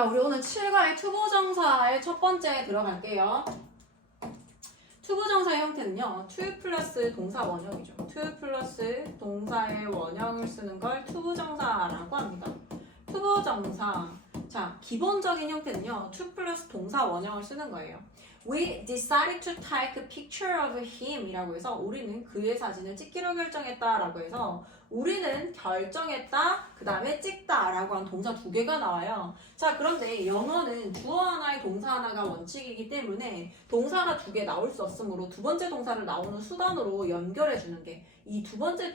자, 우리 오늘 7과의 투부정사의 첫 번째 들어갈게요. 투부정사의 형태는요. to 플러스 동사 원형이죠. to 플러스 동사의 원형을 쓰는 걸 투부정사라고 합니다. 투부정사. 자, 기본적인 형태는요. to 플러스 동사 원형을 쓰는 거예요. We decided to take a picture of him 이라고 해서 우리는 그의 사진을 찍기로 결정했다 라고 해서 우리는 결정했다 그 다음에 찍다 라고 한 동사 두 개가 나와요. 자, 그런데 영어는 주어 하나에 동사 하나가 원칙이기 때문에 동사가 두 개 나올 수 없으므로 두 번째 동사를 나오는 수단으로 연결해주는 게 이 두 번째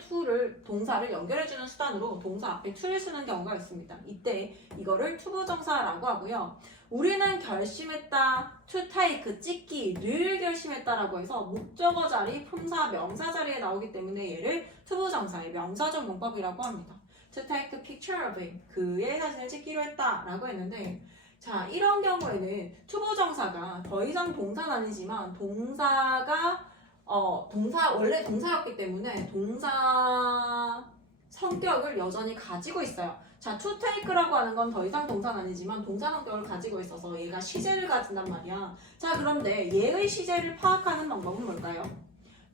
동사를 연결해주는 수단으로 동사 앞에 to를 쓰는 경우가 있습니다. 이때 이거를 투부정사라고 하고요. 우리는 결심했다, to take, 찍기를 결심했다라고 해서 목적어 자리, 품사, 명사 자리에 나오기 때문에 얘를 투부정사의 명사적 문법이라고 합니다. To take a picture of him, 그의 사진을 찍기로 했다라고 했는데 자, 이런 경우에는 투부정사가 더 이상 동사는 아니지만 동사가 원래 동사였기 때문에 동사 성격을 여전히 가지고 있어요. 자, to take라고 하는 건 더 이상 동사는 아니지만 동사 성격을 가지고 있어서 얘가 시제를 가진단 말이야. 자, 그런데 얘의 시제를 파악하는 방법은 뭘까요?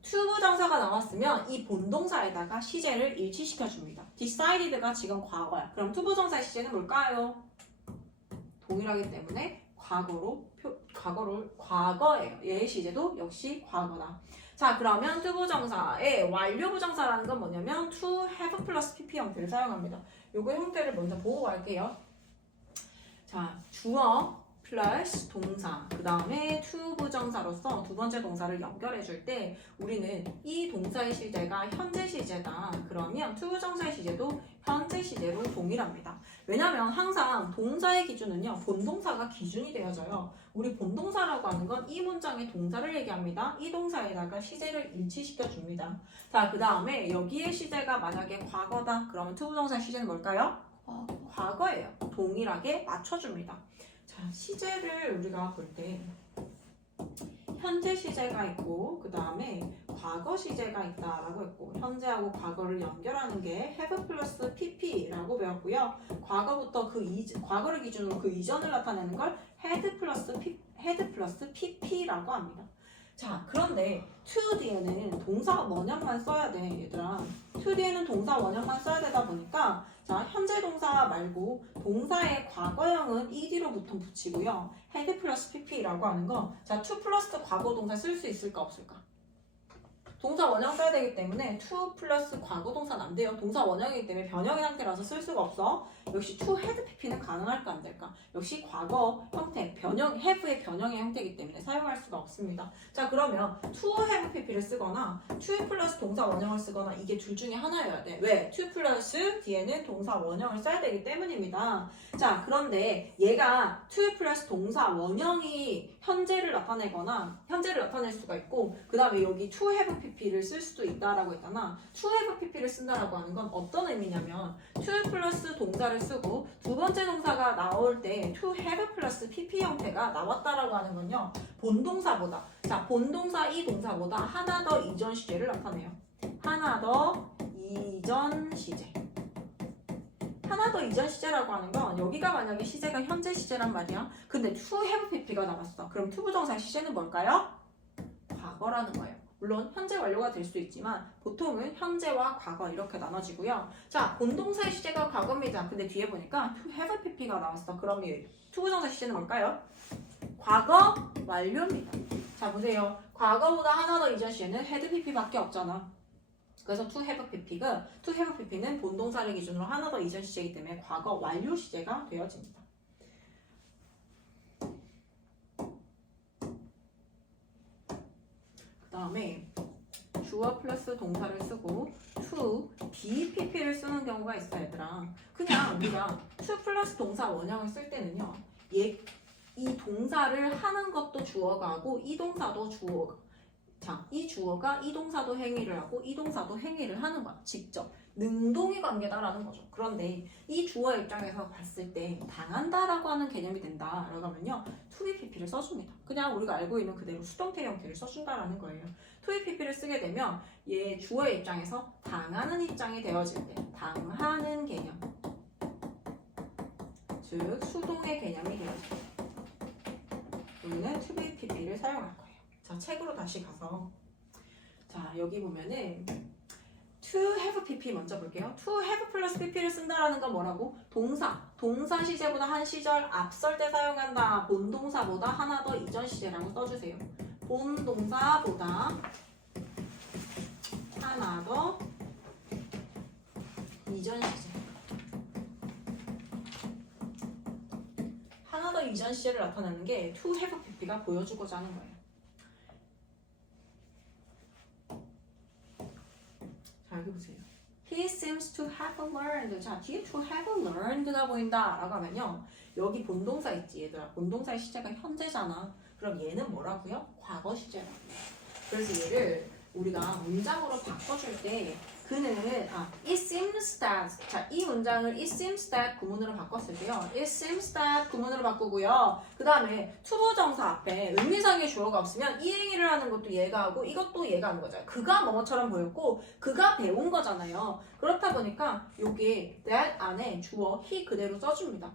투부정사가 나왔으면 이 본동사에다가 시제를 일치시켜 줍니다. decided가 지금 과거야. 그럼 투부정사의 시제는 뭘까요? 동일하기 때문에 과거예요. 얘의 시제도 역시 과거다. 자, 그러면 투부정사의 완료부정사라는 건 뭐냐면 to have 플러스 pp 형태를 사용합니다. 요거 형태를 먼저 보고 갈게요. 자, 주어 플러스 동사 그 다음에 to 부정사로서 두 번째 동사를 연결해 줄 때 우리는 이 동사의 시제가 현재 시제다. 그러면 to 부정사의 시제도 현재 시제로 동일합니다. 왜냐면 항상 동사의 기준은요. 본동사가 기준이 되어져요. 우리 본동사라고 하는 건 이 문장의 동사를 얘기합니다. 이 동사에다가 시제를 일치시켜 줍니다. 자, 그 다음에 여기에 시제가 만약에 과거다. 그러면 to 부정사의 시제는 뭘까요? 과거예요. 동일하게 맞춰줍니다. 자, 시제를 우리가 볼 때 현재 시제가 있고 그 다음에 과거 시제가 있다라고 했고 현재하고 과거를 연결하는 게 have 플러스 pp라고 배웠고요. 과거부터 과거를 기준으로 그 이전을 나타내는 걸 had 플러스 pp라고 합니다. 자, 그런데 to 뒤에는 동사 원형만 써야 돼, 얘들아. to 뒤에는 동사 원형만 써야 되다 보니까 자, 현재 동사 말고 동사의 과거형은 ed로 보통 붙이고요. had 플러스 pp라고 하는 거 자, to 플러스 과거 동사 쓸 수 있을까 없을까? 동사 원형 써야 되기 때문에 to 플러스 과거 동사는 안 돼요. 동사 원형이기 때문에 변형의 상태라서 쓸 수가 없어. 역시 to had pp는 가능할까 안 될까? 역시 과거 형태, have의 변형의 형태이기 때문에 사용할 수가 없습니다. 자, 그러면 to have pp를 쓰거나 to 플러스 동사 원형을 쓰거나 이게 둘 중에 하나여야 돼. 왜? to 플러스 뒤에는 동사 원형을 써야 되기 때문입니다. 자, 그런데 얘가 to 플러스 동사 원형이 현재를 나타낼 수가 있고 그 다음에 여기 to have pp를 쓸 수도 있다라고 했잖아. to have pp를 쓴다라고 하는 건 어떤 의미냐면 to 플러스 동사를 쓰고 두 번째 동사가 나올 때 to have 플러스 pp 형태가 나왔다라고 하는 건요. 본동사보다 자, 본동사 이 동사보다 하나 더 이전 시제를 나타내요. 하나 더 이전 시제. 하나 더 이전 시제라고 하는 건 여기가 만약에 시제가 현재 시제란 말이야. 근데 to have pp가 나왔어. 그럼 to 부정사의 시제는 뭘까요? 과거라는 거예요. 물론 현재 완료가 될 수도 있지만 보통은 현재와 과거 이렇게 나눠지고요. 자, 본동사의 시제가 과거입니다. 근데 뒤에 보니까 to have pp가 나왔어. 그럼 이 to 부정사 시제는 뭘까요? 과거 완료입니다. 자, 보세요. 과거보다 하나 더 이전 시제는 had pp밖에 없잖아. 그래서 to have pp는 본동사를 기준으로 하나 더 이전 시제이기 때문에 과거 완료 시제가 되어집니다. 그 다음에 주어 플러스 동사를 쓰고 to be pp를 쓰는 경우가 있어, 얘들아. 그냥 우리가 to 플러스 동사 원형을 쓸 때는요. 이 동사를 하는 것도 주어가 하고 이 동사도 주어가. 자, 이 주어가 이 동사도 행위를 하고 이 동사도 행위를 하는 거야. 직접. 능동의 관계다라는 거죠. 그런데 이 주어 입장에서 봤을 때 당한다라고 하는 개념이 된다. 라고 하면요. to be pp를 써줍니다. 그냥 우리가 알고 있는 그대로 수동태 형태를 써준다라는 거예요. to be pp를 쓰게 되면 얘 주어의 입장에서 당하는 입장이 되어질 때 당하는 개념. 즉 수동의 개념이 책으로 다시 가서 자 여기 보면은 to have pp 먼저 볼게요. to have 플러스 pp를 쓴다라는 건 뭐라고? 동사 시제보다 한 시절 앞설 때 사용한다. 본동사보다 하나 더 이전 시제라고 써주세요. 본동사보다 하나 더 이전 시제. 하나 더 이전 시제를 나타내는 게 to have pp가 보여주고자 하는 거예요. 자 여기 보세요. He seems to have learned. 자 뒤에 to have learned가 보인다 라고 하면요, 여기 본동사 있지 얘들아. 본동사의 시제가 현재잖아. 그럼 얘는 뭐라고요? 과거 시제라고요. 그래서 얘를 우리가 문장으로 바꿔줄 때 그는 it seems that, 자 이 문장을 it seems that 구문으로 바꿨을 때요, it seems that 구문으로 바꾸고요. 그 다음에 투부정사 앞에 의미상의 주어가 없으면 이 행위를 하는 것도 얘가 하고 이것도 얘가 하는 거잖아요. 그가 뭐뭐처럼 보였고 그가 배운 거잖아요. 그렇다 보니까 여기 that 안에 주어 he 그대로 써줍니다.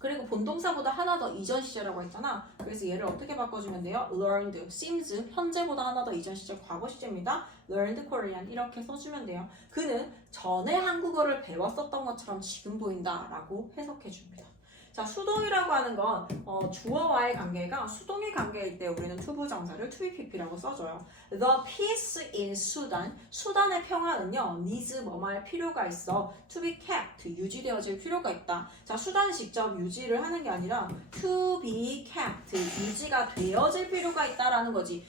그리고 본동사보다 하나 더 이전 시제라고 했잖아. 그래서 얘를 어떻게 바꿔주면 돼요? learned, seems, 현재보다 하나 더 이전 시제, 과거 시제입니다. learned Korean 이렇게 써주면 돼요. 그는 전에 한국어를 배웠었던 것처럼 지금 보인다라고 해석해줍니다. 자, 수동이라고 하는 건 주어와의 관계가 수동의 관계일 때 우리는 투부정사를 to be pp라고 써줘요. The peace in Sudan, 수단의 평화는요, needs 뭐뭐할 필요가 있어. to be kept, 유지되어질 필요가 있다. 자, 수단이 직접 유지를 하는 게 아니라 to be kept, 유지가 되어질 필요가 있다라는 거지.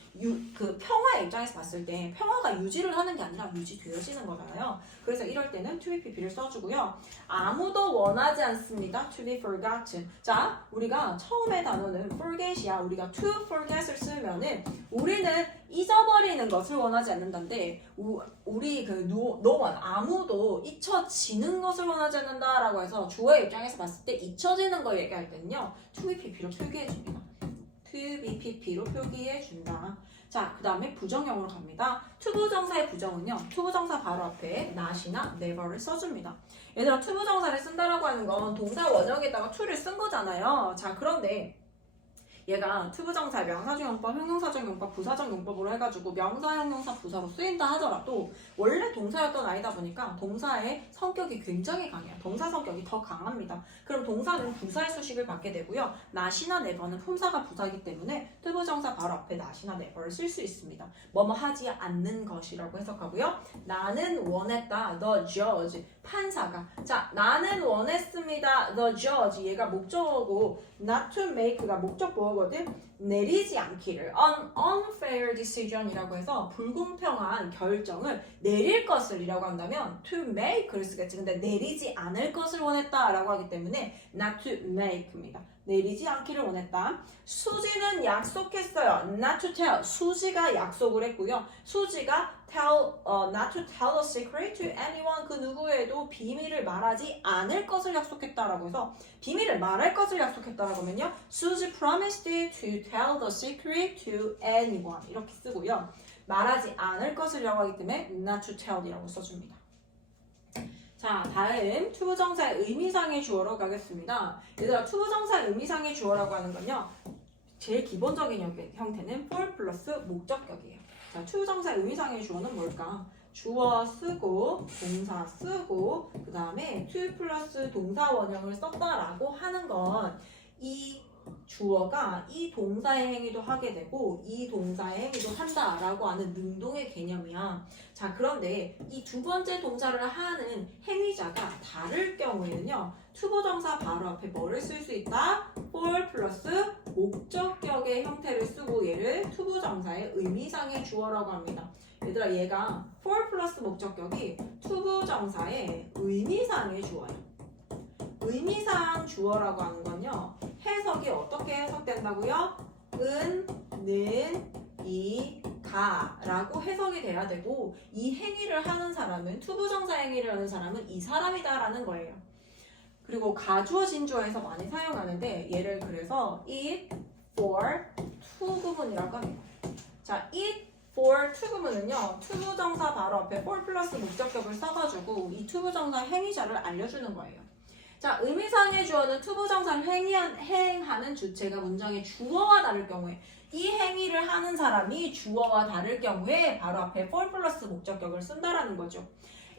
그 평화의 입장에서 봤을 때 평화가 유지를 하는 게 아니라 유지되어지는 거잖아요. 그래서 이럴 때는 to be pp를 써주고요. 아무도 원하지 않습니다. to be forgotten. 자, 우리가 처음에 단어는 forget이야. 우리가 to forget을 쓰면은 우리는 잊어버리는 것을 원하지 않는다인데, 우리 그 no one, 아무도 잊혀지는 것을 원하지 않는다라고 해서 주어의 입장에서 봤을 때 잊혀지는 걸 얘기할 때는요, to be pp로 표기해줍니다. to be pp로 표기해준다. 자, 그 다음에 부정형으로 갑니다. 투부정사의 부정은요, 투부정사 바로 앞에 not이나 never를 써줍니다. 얘들아, 투부정사를 쓴다라고 하는 건 동사 원형에다가 to를 쓴 거잖아요. 자, 그런데 얘가 투부정사 명사중용법, 형용사중용법, 부사중용법으로 해가지고 명사, 형용사, 부사로 쓰인다 하더라도 원래 동사였던 아이다 보니까 동사의 성격이 굉장히 강해요. 동사 성격이 더 강합니다. 그럼 동사는 부사의 수식을 받게 되고요. not이나 never는 품사가 부사이기 때문에 투부정사 바로 앞에 not이나 never를 쓸 수 있습니다. 뭐뭐 하지 않는 것이라고 해석하고요. 나는 원했다, the judge, 판사가. 자, 나는 원했습니다, the judge, 얘가 목적어고 not to make가 목적 보어거든. 내리지 않기를 an unfair decision이라고 해서 불공평한 결정을 내릴 것을 이라고 한다면 to make를 쓰겠지. 근데 내리지 않을 것을 원했다라고 하기 때문에 not to make입니다. 내리지 않기를 원했다. 수지는 약속했어요. not to tell. 수지가 약속을 했고요. 수지가 not to tell a secret to anyone. 그 누구에도 비밀을 말하지 않을 것을 약속했다라고 해서 비밀을 말할 것을 약속했다라고 하면요, Suzy promised to tell the secret to anyone 이렇게 쓰고요. 말하지 않을 것을이라고 하기 때문에 not to tell이라고 써줍니다. 자, 다음 투부정사의 의미상의 주어로 가겠습니다. 얘들아, 투부정사의 의미상의 주어라고 하는 건요, 제일 기본적인 형태는 for 플러스 목적격이에요. 자, 투부정사의 의미상의 주어는 뭘까? 주어 쓰고 동사 쓰고 그 다음에 to 플러스 동사 원형을 썼다라고 하는 건 이 주어가 이 동사의 행위도 하게 되고 이 동사의 행위도 한다라고 하는 능동의 개념이야. 자, 그런데 이 두 번째 동사를 하는 행위자가 다를 경우에는요, 투부정사 바로 앞에 뭐를 쓸 수 있다? for 플러스 목적격의 형태를 쓰고 얘를 투부정사의 의미상의 주어라고 합니다. 얘들아, 얘가 for 플러스 목적격이 투부정사의 의미상의 주어예요. 의미상 주어라고 하는 건요, 해석이 어떻게 해석된다고요? 은, 는, 이, 가 라고 해석이 돼야 되고, 이 행위를 하는 사람은, 투부정사 행위를 하는 사람은 이 사람이다 라는 거예요. 그리고 가주어 진주어에서 많이 사용하는데 얘를 그래서 it, for, to 부분이라고 합니다. 자, it, for, to 부분은요, 투부정사 바로 앞에 for 플러스 목적격을 써가지고 이 투부정사 행위자를 알려주는 거예요. 자, 의미상의 주어는 투부정사를 행하는 주체가 문장의 주어와 다를 경우에, 이 행위를 하는 사람이 주어와 다를 경우에 바로 앞에 for 플러스 목적격을 쓴다라는 거죠.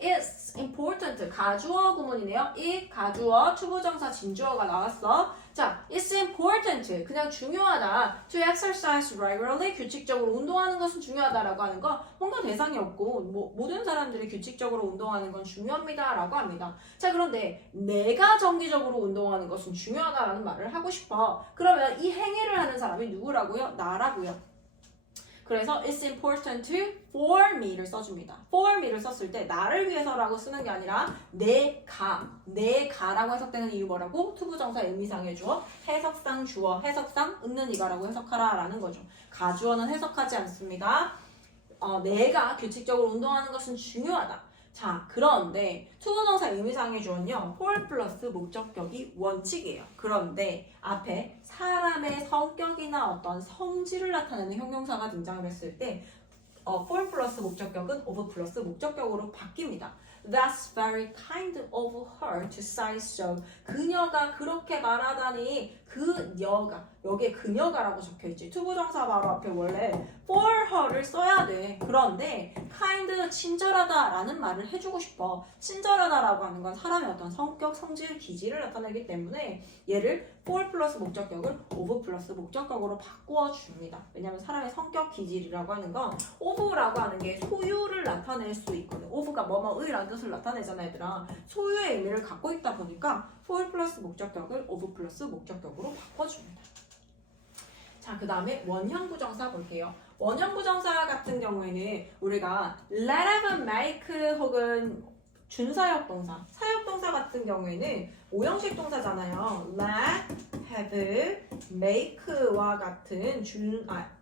It's important. 가주어 구문이네요. it 가주어, 투부정사 진주어가 나왔어. 자, it's important. 그냥 중요하다. To exercise regularly. 규칙적으로 운동하는 것은 중요하다라고 하는 거 뭔가 대상이 없고 모든 사람들이 규칙적으로 운동하는 건 중요합니다라고 합니다. 자, 그런데 내가 정기적으로 운동하는 것은 중요하다라는 말을 하고 싶어. 그러면 이 행위를 하는 사람이 누구라고요? 나라고요. 그래서 it's important for me를 써줍니다. for me를 썼을 때 나를 위해서라고 쓰는 게 아니라 내가라고 해석되는 이유 뭐라고? 투부정사 의미상의 주어, 해석상 주어, 해석상 있는 이가라고 해석하라 라는 거죠. 가주어는 해석하지 않습니다. 내가 규칙적으로 운동하는 것은 중요하다. 자, 그런데 투부정사 의미상의 주어는요. for 플러스 목적격이 원칙이에요. 그런데 앞에 사람의 성격이나 어떤 성질을 나타내는 형용사가 등장을 했을 때 for 플러스 목적격은 of 플러스 목적격으로 바뀝니다. That's very kind of her to say so. 그녀가 그렇게 말하다니 그녀가 여기에 그녀가라고 적혀있지. 투부정사 바로 앞에 원래 for her를 써야 돼. 그런데 kind 친절하다라는 말을 해주고 싶어. 친절하다라고 하는 건 사람의 어떤 성격, 성질, 기질을 나타내기 때문에 얘를 for 플러스 목적격을 of 플러스 목적격으로 바꾸어 줍니다. 왜냐하면 사람의 성격, 기질이라고 하는 건 of라고 하는 게 소유를 나타낼 수 있거든. of가 뭐뭐의라는 뜻을 나타내잖아 얘들아. 소유의 의미를 갖고 있다 보니까 for 플러스 목적격을 of 플러스 목적격으로 바꿔줍니다. 자, 그 다음에 원형 부정사 볼게요. 원형 부정사 같은 경우에는 우리가 let, have, make 혹은 준사역 동사, 사역 동사 같은 경우에는 오형식 동사잖아요. let, have, make와 같은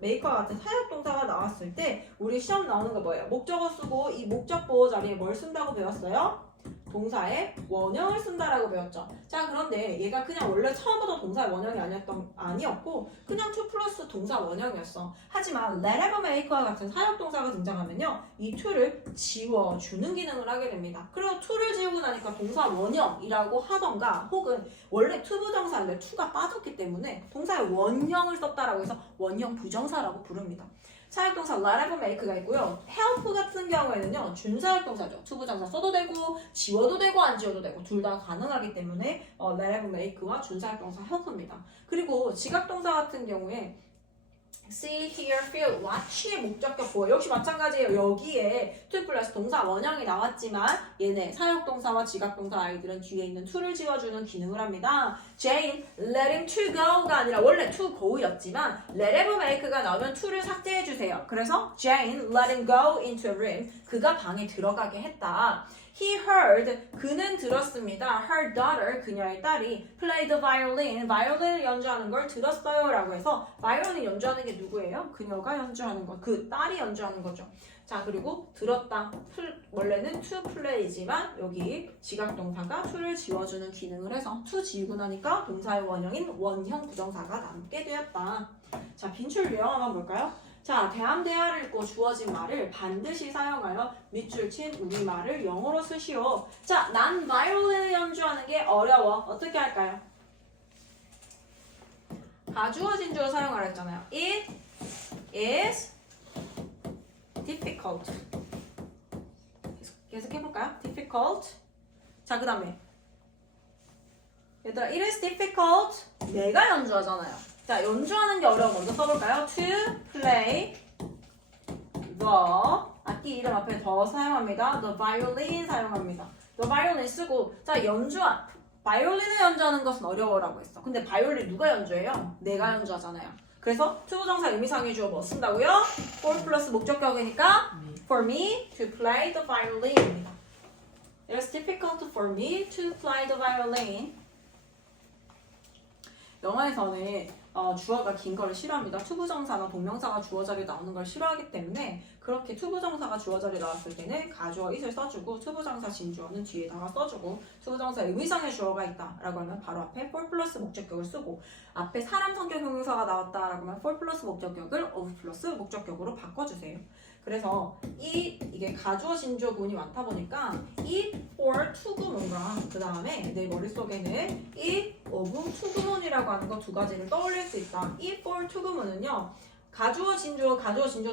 make와 같은 사역 동사가 나왔을 때 우리 시험 나오는 거 뭐예요? 목적어 쓰고 이 목적 보호 자리에 뭘 쓴다고 배웠어요? 동사의 원형을 쓴다라고 배웠죠. 자, 그런데 얘가 그냥 원래 처음부터 동사의 원형이 아니었고 그냥 to 플러스 동사 원형이었어. 하지만 let, have, make와 같은 사역 동사가 등장하면요, 이 to를 지워주는 기능을 하게 됩니다. 그리고 to를 지우고 나니까 동사 원형이라고 하던가 혹은 원래 to 부정사인데 to가 빠졌기 때문에 동사의 원형을 썼다라고 해서 원형 부정사라고 부릅니다. 사역동사 let, have, make가 있고요. help 같은 경우에는요, 준사역동사죠. 투부정사 써도 되고 지워도 되고 안 지워도 되고 둘 다 가능하기 때문에 let, have, make와 준사역동사 help입니다. 그리고 지각동사 같은 경우에 see, hear, feel, watch의 목적격 보호 역시 마찬가지예요. 여기에 to 플러스 동사 원형이 나왔지만 얘네 사역동사와 지각동사 아이들은 뒤에 있는 to를 지워주는 기능을 합니다. Jane, let him to go가 아니라 원래 to go였지만 let, have, make가 나오면 to를 삭제해주세요. 그래서 Jane, let him go into a room. 그가 방에 들어가게 했다. He heard, 그는 들었습니다. Her daughter, 그녀의 딸이 play the violin, 바이올린을 연주하는 걸 들었어요 라고 해서 바이올린 연주하는 게 누구예요? 그녀가 연주하는 거, 그 딸이 연주하는 거죠. 자, 그리고 들었다, 원래는 to play지만 여기 지각동사가 to를 지워주는 기능을 해서 to 지우고 나니까 동사의 원형인 원형 부정사가 남게 되었다. 자, 빈출 유형 한번 볼까요? 자, 대함대화를 읽고 주어진 말을 반드시 사용하여 밑줄 친 우리말을 영어로 쓰시오. 자, 난 바이올린을 연주하는 게 어려워. 어떻게 할까요? 가주어 진주어 사용하라 했잖아요. It is difficult. 계속 해볼까요? difficult. 자, 그 다음에 얘들아, it is difficult. 내가 연주하잖아요. 자, 연주하는 게 어려워. 먼저 써볼까요? To play the, 악기 이름 앞에 더 사용합니다. The violin 사용합니다. The violin 쓰고, 자, 바이올린을 연주하는 것은 어려워라고 했어. 근데 바이올린 누가 연주해요? 내가 연주하잖아요. 그래서 투부정사 의미상의 주어 뭐 쓴다고요? for 플러스 목적격이니까 for me to play the violin입니다. It's difficult for me to play the violin. 영어에서는 주어가 긴 거를 싫어합니다. 투부정사나 동명사가 주어 자리에 나오는 걸 싫어하기 때문에 그렇게 투부정사가 주어 자리에 나왔을 때는 가주어 it을 써주고 투부정사 진주어는 뒤에다가 써주고 투부정사 의미상의 주어가 있다라고 하면 바로 앞에 for 플러스 목적격을 쓰고 앞에 사람 성격 형용사가 나왔다라고 하면 for 플러스 목적격을 of 플러스 목적격으로 바꿔주세요. 그래서 이게 가주어 진주어 구문이 많다 보니까 if, for, to 구문과 그 다음에 내 머릿속에는 if, of, to 구문이라고 하는 거 두 가지를 떠올릴 수 있다. if, for, to 구문은요, 가주어, 진주어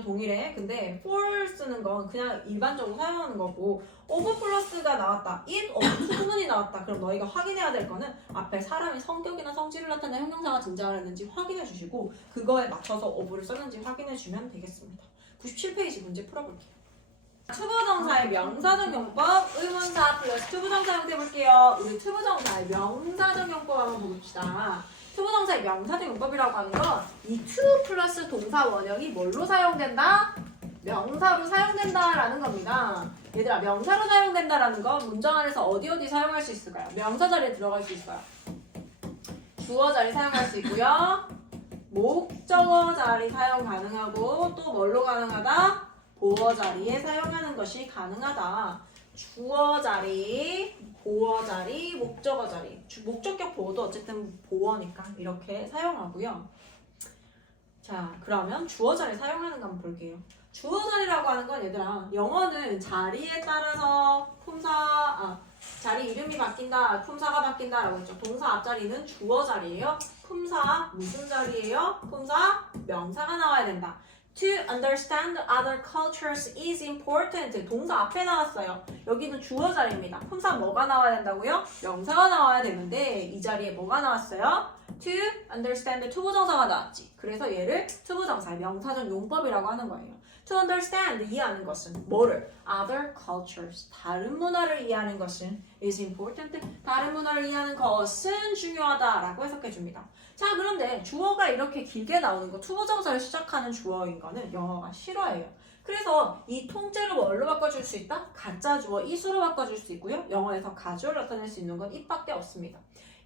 동일해. 근데 for 쓰는 건 그냥 일반적으로 사용하는 거고 of 플러스가 나왔다. it of 수분이 나왔다. 그럼 너희가 확인해야 될 거는 앞에 사람이 성격이나 성질을 나타내는 형용사가 등장을 했는지 확인해 주시고 그거에 맞춰서 of를 썼는지 확인해 주면 되겠습니다. 97페이지 문제 풀어볼게요. 투부정사의 명사적 용법, 의문사 플러스 투부정사 형태 볼게요. 우리 투부정사의 명사적 용법 한번 봅시다. 투부정사의 명사적 용법이라고 하는 건 이 to 플러스 동사 원형이 뭘로 사용된다? 명사로 사용된다라는 겁니다. 얘들아, 명사로 사용된다라는 건 문장 안에서 어디 사용할 수 있을까요? 명사 자리에 들어갈 수 있어요. 주어 자리 사용할 수 있고요. 목적어 자리 사용 가능하고 또 뭘로 가능하다? 보어 자리에 사용하는 것이 가능하다. 주어 자리, 보어 자리, 목적어 자리. 목적격 보어도 어쨌든 보어니까 이렇게 사용하고요. 자, 그러면 주어 자리 사용하는 거 한번 볼게요. 주어 자리라고 하는 건 얘들아, 영어는 자리에 따라서 자리 이름이 바뀐다, 품사가 바뀐다라고 했죠. 동사 앞자리는 주어 자리예요. 품사 무슨 자리예요? 품사 명사가 나와야 된다. To understand other cultures is important. 동사 앞에 나왔어요. 여기는 주어 자리입니다. 품사 뭐가 나와야 된다고요? 명사가 나와야 되는데 이 자리에 뭐가 나왔어요? To understand 투부정사가 나왔지. 그래서 얘를 투부정사의 명사적 용법이라고 하는 거예요. To understand 이해하는 것은 뭐를? Other cultures 다른 문화를 이해하는 것은 is important 다른 문화를 이해하는 것은 중요하다라고 해석해 줍니다. 자, 그런데 주어가 이렇게 길게 나오는 거 투부정사를 시작하는 주어인 거는 영어가 싫어해요. 그래서 이 통째로 뭘로 바꿔줄 수 있다? 가짜 주어 is로 바꿔줄 수 있고요. 영어에서 가주어를 나타낼 수 있는 건 it밖에 없습니다.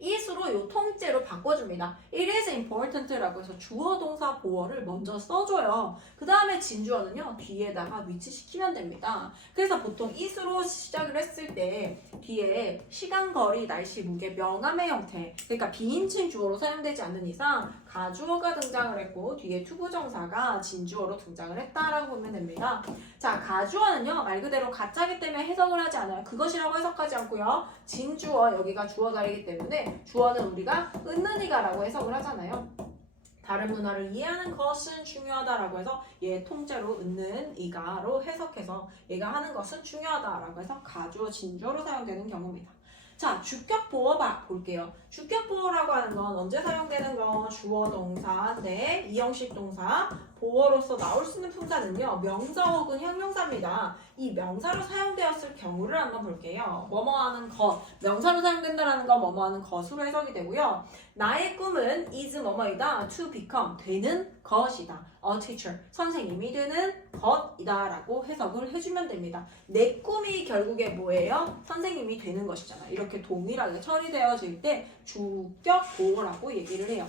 it으로 이 통째로 바꿔줍니다. It is important라고 해서 주어 동사 보어를 먼저 써줘요. 그 다음에 진주어는요 뒤에다가 위치시키면 됩니다. 그래서 보통 it으로 시작을 했을 때 뒤에 시간, 거리, 날씨, 무게, 명암의 형태 그러니까 비인칭 주어로 사용되지 않는 이상 가주어가 등장을 했고 뒤에 투부정사가 진주어로 등장을 했다라고 보면 됩니다. 자, 가주어는요 말 그대로 가짜기 때문에 해석을 하지 않아요. 그것이라고 해석하지 않고요. 진주어 여기가 주어 자리이기 때문에 주어는 우리가 은는이가라고 해석을 하잖아요. 다른 문화를 이해하는 것은 중요하다라고 해서 얘 통째로 은는이가로 해석해서 얘가 하는 것은 중요하다라고 해서 가주어 진주어로 사용되는 경우입니다. 자, 주격 보어 볼게요. 주격 보어라고 하는 건 언제 사용되는 거? 주어 동사인데 이형식 동사 보어로서 나올 수 있는 품사는요. 명사 혹은 형용사입니다. 이 명사로 사용되었을 경우를 한번 볼게요. 뭐뭐 하는 것. 명사로 사용된다라는 건 뭐뭐 하는 것으로 해석이 되고요. 나의 꿈은 is 뭐뭐이다. to become 되는 것이다. A teacher 선생님이 되는 것이다 라고 해석을 해주면 됩니다. 내 꿈이 결국에 뭐예요? 선생님이 되는 것이잖아. 이렇게 동일하게 처리되어질 때 주격 보어라고 얘기를 해요.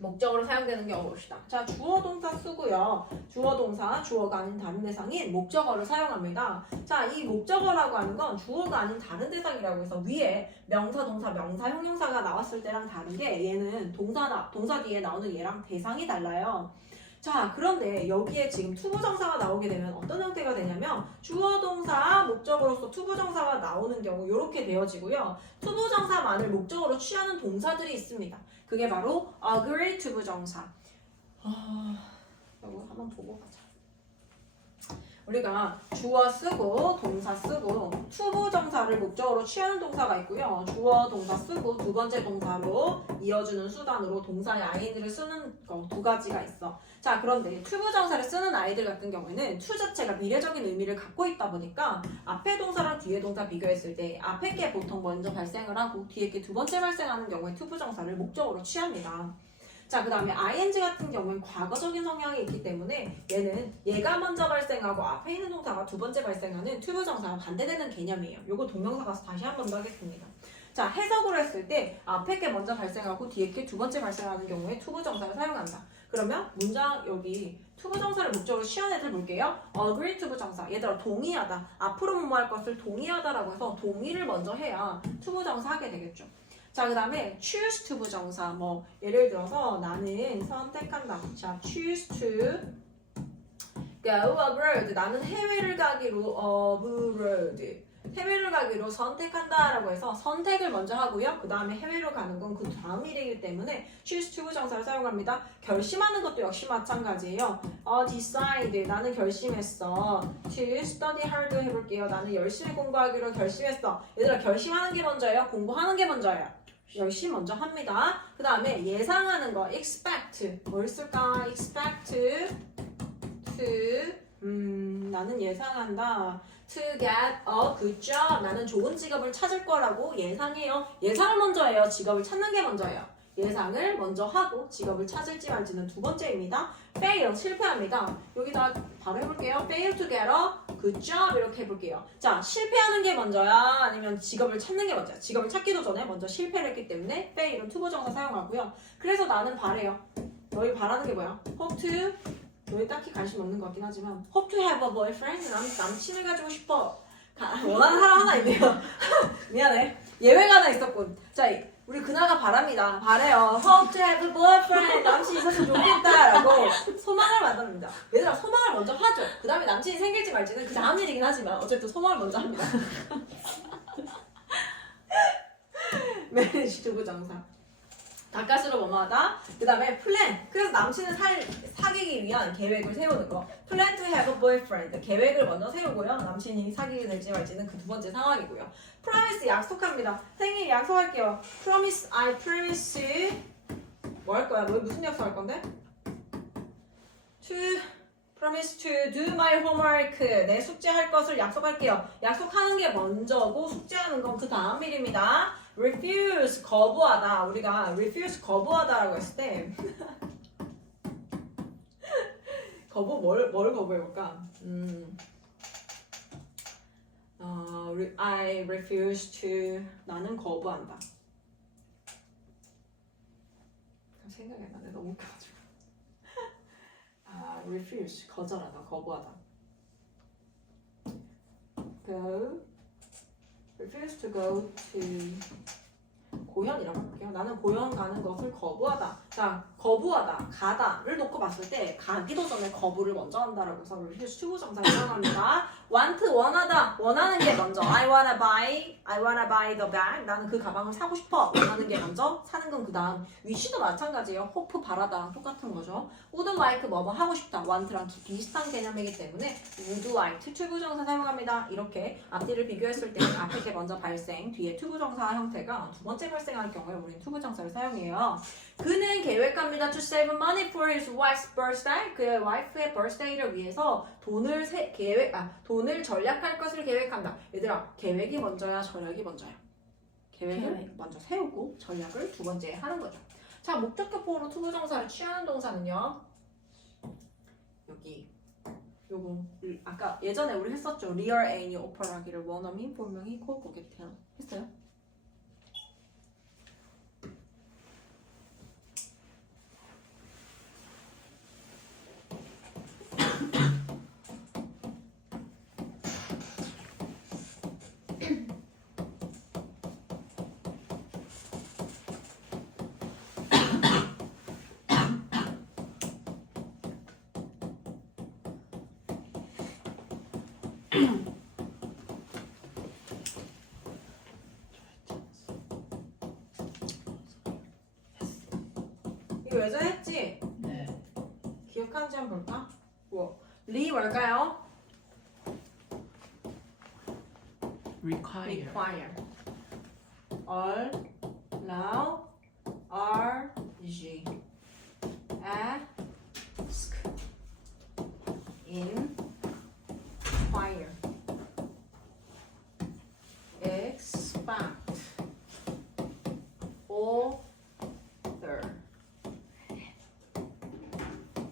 목적으로 사용되는 경우 봅시다. 자, 주어 동사 쓰고요. 주어 동사, 주어가 아닌 다른 대상인 목적어를 사용합니다. 자, 이 목적어라고 하는 건 주어가 아닌 다른 대상이라고 해서 위에 명사, 동사, 명사, 형용사가 나왔을 때랑 다른 게 얘는 동사 뒤에 나오는 얘랑 대상이 달라요. 자, 그런데 여기에 지금 투부정사가 나오게 되면 어떤 형태가 되냐면 주어 동사 목적어로서 투부정사가 나오는 경우 이렇게 되어지고요. 투부정사만을 목적어로 취하는 동사들이 있습니다. 그게 바로 agree 투부정사. 이거 한번 보고 가자. 우리가 주어 쓰고 동사 쓰고 투부정사를 목적으로 취하는 동사가 있고요. 주어 동사 쓰고 두 번째 동사로 이어주는 수단으로 동사의 ing를 쓰는 거 두 가지가 있어. 자, 그런데 투부정사를 쓰는 아이들 같은 경우에는 to 자체가 미래적인 의미를 갖고 있다 보니까 앞에 동사랑 뒤에 동사 비교했을 때 앞에 게 보통 먼저 발생을 하고 뒤에 게 두 번째 발생하는 경우에 투부정사를 목적으로 취합니다. 자, 그 다음에 ing 같은 경우는 과거적인 성향이 있기 때문에 얘가 먼저 발생하고 앞에 있는 동사가 두 번째 발생하는 투부정사랑 반대되는 개념이에요. 요거 동명사 가서 다시 한 번 더 하겠습니다. 자, 해석을 했을 때 앞에 게 먼저 발생하고 뒤에 게 두 번째 발생하는 경우에 투부정사를 사용한다. 그러면 문장 여기 투부정사를 목적으로 취한 애들 볼게요. agree 투부정사. 얘들아 동의하다. 앞으로 뭐할 것을 동의하다라고 해서 동의를 먼저 해야 투부정사 하게 되겠죠. 자, 그 다음에 choose to 부정사. 뭐 예를 들어서 나는 선택한다. 자, choose to go abroad. 나는 해외를 가기로 abroad. 해외를 가기로 선택한다라고 해서 선택을 먼저 하고요. 그 다음에 해외로 가는 건 그 다음 일이기 때문에 choose to 부정사를 사용합니다. 결심하는 것도 역시 마찬가지예요. decide 나는 결심했어. to study hard 해볼게요. 나는 열심히 공부하기로 결심했어. 얘들아 결심하는 게 먼저예요? 공부하는 게 먼저예요? 열심히 먼저 합니다. 그 다음에 예상하는 거 expect 뭘 쓸까? expect to 나는 예상한다. To get a good job. 나는 좋은 직업을 찾을 거라고 예상해요. 예상을 먼저 해요. 직업을 찾는 게 먼저예요. 예상을 먼저 하고 직업을 찾을지 말지는 두 번째입니다. fail, 실패합니다. 여기다 바로 해볼게요. fail to get a good job 이렇게 해볼게요. 자, 실패하는 게 먼저야? 아니면 직업을 찾는 게 먼저야? 직업을 찾기도 전에 먼저 실패를 했기 때문에 fail은 투부정사 사용하고요. 그래서 나는 바래요. 너희 바라는 게 뭐야? hope to 너희 딱히 관심 없는 것 같긴 하지만 hope to have a boyfriend 남친을 가지고 싶어 원하는 사람 하나 있네요. 미안해 예외가 하나 있었군. 자 우리 그나가 바랍니다. 바래요. hope to have a boyfriend 남친이 있었으면 좋겠다 라고 소망을 만듭니다. 얘들아 소망을 먼저 하죠. 그 다음에 남친이 생길지 말지는 그 다음 일이긴 하지만 어쨌든 소망을 먼저 합니다. manage 두부정사 가까스로 뭐뭐하다. 그 다음에 플랜. 그래서 남친을 사귀기 위한 계획을 세우는 거. plan to have a boyfriend. 계획을 먼저 세우고요. 남친이 사귀게 될지 말지는 그 두 번째 상황이고요. promise 약속합니다. 선생님 약속할게요. promise, I promise. 뭐 할 거야? 너 무슨 약속할 건데? to promise to do my homework. 내 숙제할 것을 약속할게요. 약속하는 게 먼저고 숙제하는 건 그 다음 일입니다. refuse 거부하다. 우리가 refuse 거부하다라고 했을 때 뭘 거부해볼까? I refuse to 나는 거부한다. 생각이 안 나네. 너무 웃겨가지고. refuse 거절하다, 거부하다. go refuse to go to 고현이라고 할게요. 나는 고현 가는 것을 거부하다. 자, 거부하다, 가다를 놓고 봤을 때 가기도 전에 거부를 먼저 한다라고 해서 refuse to 부정사를 사용합니다. want, 원하다, 원하는 게 먼저. I wanna buy the bag. 나는 그 가방을 사고 싶어. 원하는 게 먼저, 사는 건 그 다음. wish도 마찬가지예요. hope 바라다랑 똑같은 거죠. would like 뭐뭐 하고 싶다. want랑 비슷한 개념이기 때문에 would like to 부정사 사용합니다. 이렇게 앞뒤를 비교했을 때 앞에 게 먼저 발생, 뒤에 to 부정사 형태가 두 번째 발생할 경우에 우리는 to 부정사를 사용해요. 그는 계획합니다. to save money for his wife's birthday. 그의 와이프의 birthday를 위해서 돈을 절약할 것을 계획한다. 얘들아, 계획이 먼저야, 절약이 먼저야? 계획을 먼저 세우고 절약을 두 번째 하는 거죠. 자, 목적격보로 투부정사를 취하는 동사는요. 여기 요거 아까 예전에 우리 했었죠. real any offer하기를 원어민, 본명이, 코, 고객, 태양 했어요? 이거 예전에 했지? 네. 기억하는지 한번 볼까? 뭐 리 뭘까요? require. allow, urge, ask, inquire, expect, order,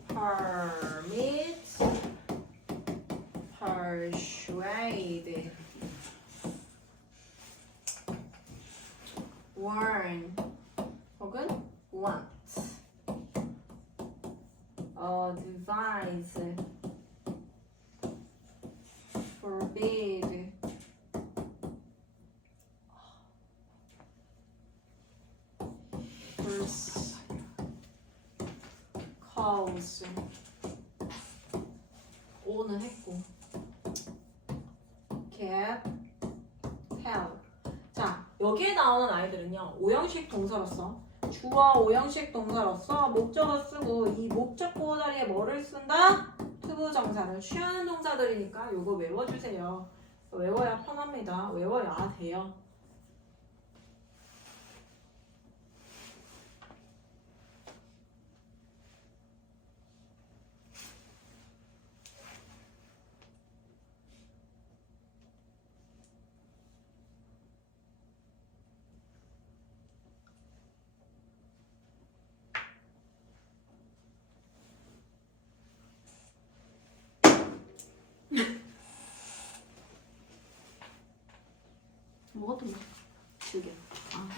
permit, persuade, warn 혹은 want, advise, forbid, force, cause, 오는 했고 get, 여기에 나오는 아이들은요. 5형식 동사로서 주어 5형식 동사로서 목적어 쓰고 이 목적 보호 자리에 뭐를 쓴다? 투부정사를 취하는 동사들이니까 요거 외워주세요. 외워야 편합니다. 외워야 돼요. 뭐가 또 뭐? 2개. 아.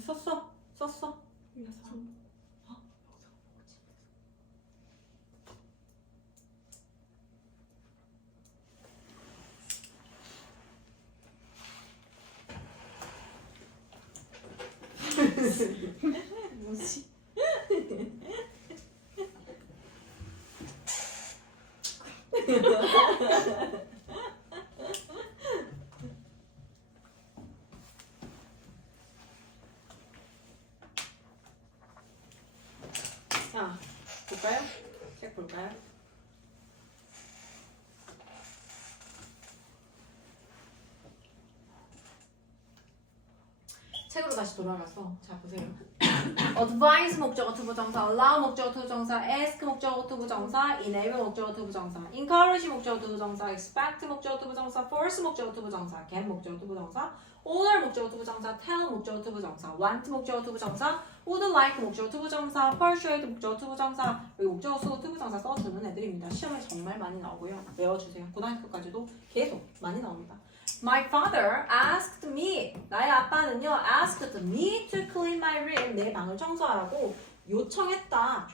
썼어? 썼어? 뭐지? 자, 볼까요? 책 볼까요? 책으로 다시 돌아가서 자 보세요. advise 목적어 투부정사, allow 목적어 투부정사, ask 목적어 투부정사, enable 목적어 투부정사, encourage 목적어 투부정사, expect 목적어 투부정사, force 목적어 투부정사, get 목적어 투부정사, order 목적어 투부정사, tell 목적어 투부정사, want 목적어 투부정사, would like 목적어 투부정사, persuade 목적어 투부정사, 여기 목적어 쓰고 투부정사 써주는 애들입니다. 시험에 정말 많이 나오고요. 외워주세요. 고등학교까지도 계속 많이 나옵니다. My father asked me. 나의 아빠는요, asked me to clean my room. 내 방을 청소하라고 요청했다.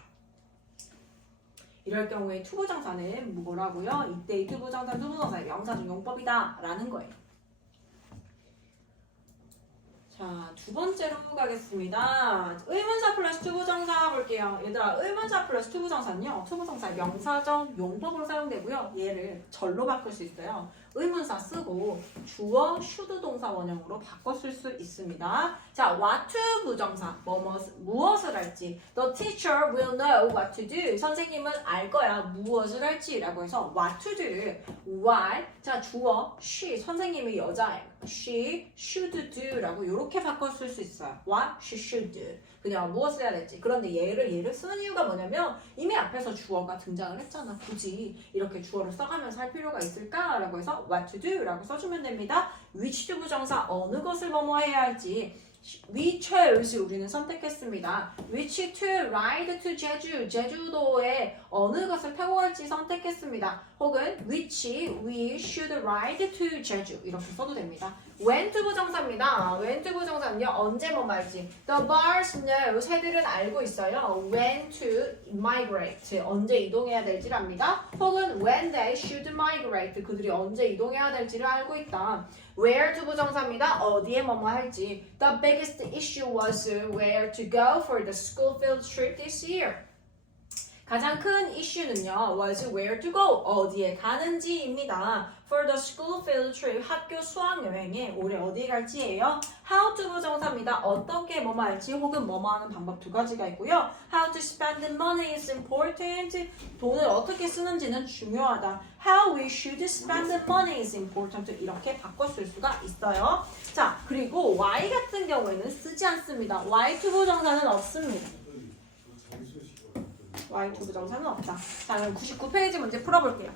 이럴 경우에 투부정사는 뭐라고요? 이때의 투부정사는 투부정사의 명사적 용법이다 라는 거예요. 자, 두 번째로 가겠습니다. 의문사 플러스 투부정사 볼게요. 얘들아, 의문사 플러스 투부정사는요, 투부정사의 명사적 용법으로 사용되고요. 얘를 절로 바꿀 수 있어요. 의문사 쓰고 주어 should 동사 원형으로 바꿔 쓸 수 있습니다. 자, what to 부정사, 무엇을 할지. The teacher will know what to do. 선생님은 알 거야, 무엇을 할지라고 해서 what to do를 what, 자, 주어 she, 선생님이 여자예요. She should do라고 이렇게 바꿔 쓸 수 있어요. What she should do. 그냥 무엇을 해야 될지. 그런데 얘를 쓰는 이유가 뭐냐면 이미 앞에서 주어가 등장을 했잖아. 굳이 이렇게 주어를 써가면서 할 필요가 있을까라고 해서 what to do라고 써주면 됩니다. which to 부정사 어느 것을 뭐뭐 해야 할지. which을 우리는 선택했습니다. which to ride to 제주, 제주도에 어느 것을 타고 갈지 선택했습니다. 혹은 which we should ride to 제주 이렇게 써도 됩니다. when to 부정사입니다. when to 부정사는요, 언제 뭐 말지. The birds know, 새들은 알고 있어요. when to migrate, 언제 이동해야 될지를 압니다. 혹은 when they should migrate, 그들이 언제 이동해야 될지를 알고 있다. where to 부정사입니다. 어디에 뭐뭐 할지. The biggest issue was where to go for the school field trip this year. 가장 큰 이슈는요, was where to go, 어디에 가는지입니다. For the school field trip, 학교 수학 여행에 올해 어디에 갈지예요. How to 부정사입니다. 어떻게 뭐뭐 할지 혹은 뭐뭐 하는 방법 두 가지가 있고요. How to spend money is important. 돈을 어떻게 쓰는지는 중요하다. How we should spend money is important. 이렇게 바꿔 쓸 수가 있어요. 자, 그리고 Y 같은 경우에는 쓰지 않습니다. Y to 부정사는 없습니다. Y to 부정사는 없다. 자, 그럼 99페이지 문제 풀어볼게요.